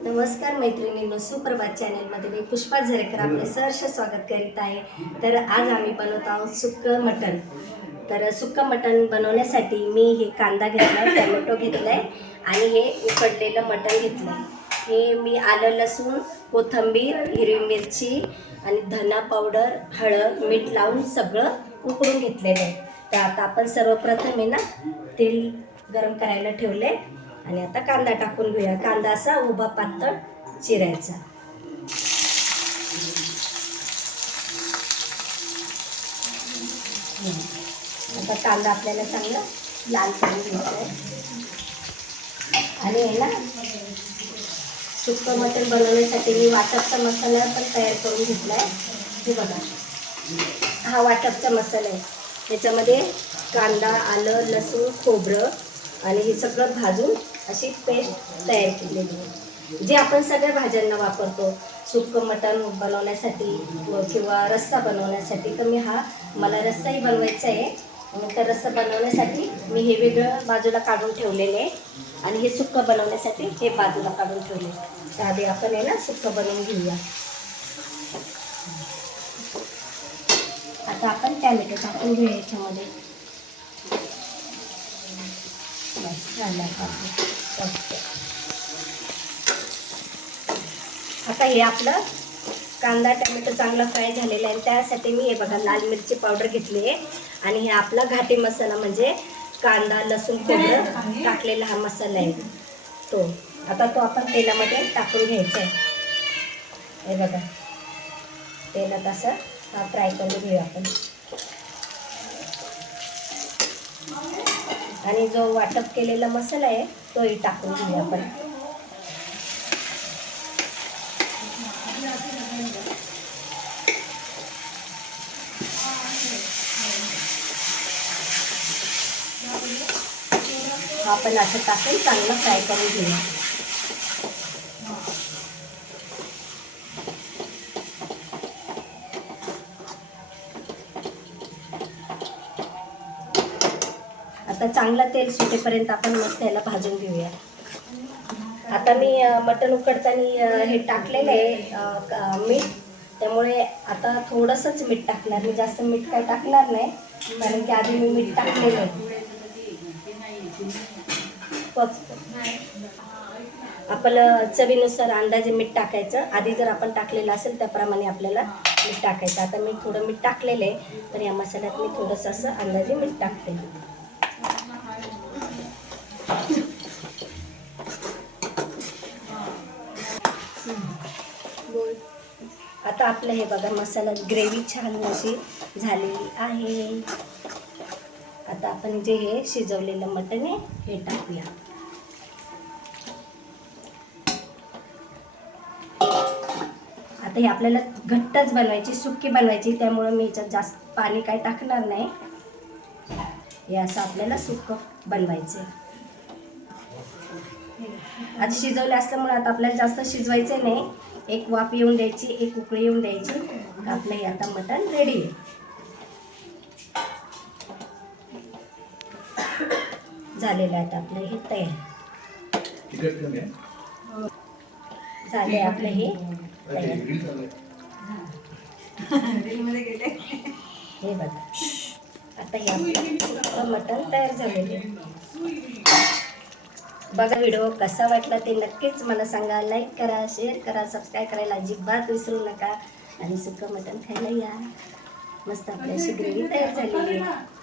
नमस्कार मैत्रिणींनो सुप्रभात चॅनेलमध्ये मी पुष्पा झरेकर आपले सहर्ष स्वागत करीत आहे. तर आज आम्ही बनवत आहोत सुक्कं मटण. तर सुक्कं मटण बनवण्यासाठी मी हे कांदा घेतला आहे टोमॅटो घेतला आहे आणि हे उकडलेलं मटण घेतलं आहे हे मी आलं लसूण कोथिंबीर हिरवी मिरची आणि धना पावडर हळद मीठ लावून सगळं उकडून घेतलेलं आहे. तर आता आपण सर्वप्रथम आहे ना तेल गरम करायला ठेवले आणि आता कांदा टाकून घेऊया. कांदा असा उभा पातळ चिरायचा. आता कांदा आपल्याला चांगला लाल करून घ्यायचा आहे आणि आहे ना सुक्कं मटण बनवण्यासाठी मी वाटपचा मसाला पण तयार करून घेतला आहे हे बघा. हा वाटपचा मसाला आहे. त्याच्यामध्ये कांदा आलं लसूण खोबरं आणि हे सगळं भाजून अशी पेस्ट तयार केलेली जे आपण सगळ्या भाज्यांना वापरतो सुकं मटण बनवण्यासाठी किंवा रस्सा बनवण्यासाठी तर मी हा मला रस्साही बनवायचा आहे. तर रस्सा बनवण्यासाठी मी हे वेगळं बाजूला काढून ठेवलेले आहे. आणि हे सुक्कं बनवण्यासाठी हे बाजूला काढून ठेवले तर आधी आपण आहे ना सुक्कं बनवून घेऊया. आता आपण टॅमॅटो टाकून घेऊया याच्यामध्ये. झालं आता हे आपलं कांदा टमॅटो चांगला फ्राय झालेला आहे. त्यासाठी मी हे बघा लाल मिरची पावडर घेतली आहे. आणि हे आपला घाटी मसाला म्हणजे कांदा लसूण खोबरं टाकलेला हा मसाला आहे. तो. आता तो आपण तेलामध्ये टाकून घ्यायचा आहे. हे बघा. तेलात असं हा फ्राय करून घेऊ आपण. आणि जो वाटप केलेला मसाला आहे तोही टाकून घेऊया आपण. हा आपण असं टाकून चांगलं फ्राय करून घेऊया आता चांगला तेल सुटेपर्यंत आपण मस्त याला भाजून घेऊया. आता मी मटण उकडताना हे टाकलेलं आहे मीठ. त्यामुळे आता थोडंसंच मीठ टाकणार. मी जास्त मीठ काय टाकणार नाही कारण की आधी मी मीठ टाकलेलं आहे. आपलं चवीनुसार अंदाजे मीठ टाकायचं. आधी जर आपण टाकलेलं असेल त्याप्रमाणे आपल्याला मीठ टाकायचं. आता मी थोडं मीठ टाकलेलं आहे तर या मसाल्यात मी थोडंसं असं अंदाजे मीठ टाकते. बोल. आता आपलं हे बघा मसाला ग्रेव्ही छान अशी झालेली आहे. आता आपण जे हे शिजवलेलं मटण आहे हे टाकूया. आता हे आपल्याला घट्टच बनवायची सुक्की बनवायची त्यामुळं मी याच्यात जास्त पाणी काय टाकणार नाही. हे असं आपल्याला सुक्क बनवायचं आहे आता शिजवले असल्यामुळे आता आपल्याला जास्त शिजवायचं नाही. एक वाफ येऊन द्यायची एक उकळी येऊन द्यायची. आपलं हे आता मटण रेडी आहे झालेलं आहे आता आपलं हे तयार. झाले आपलं हे हे बघा. आता हे आपलं सुक्कं मटण तयार झालेलं आहे. बघा व्हिडिओ कसा वाटला ते नक्कीच मला सांगा. लाईक करा शेअर करा सबस्क्राईब करायला अजिबात विसरू नका. आणि सुक्कं मटण खायला या. मस्त आपल्याशी ग्रेव्ही तयार झालेली आहे.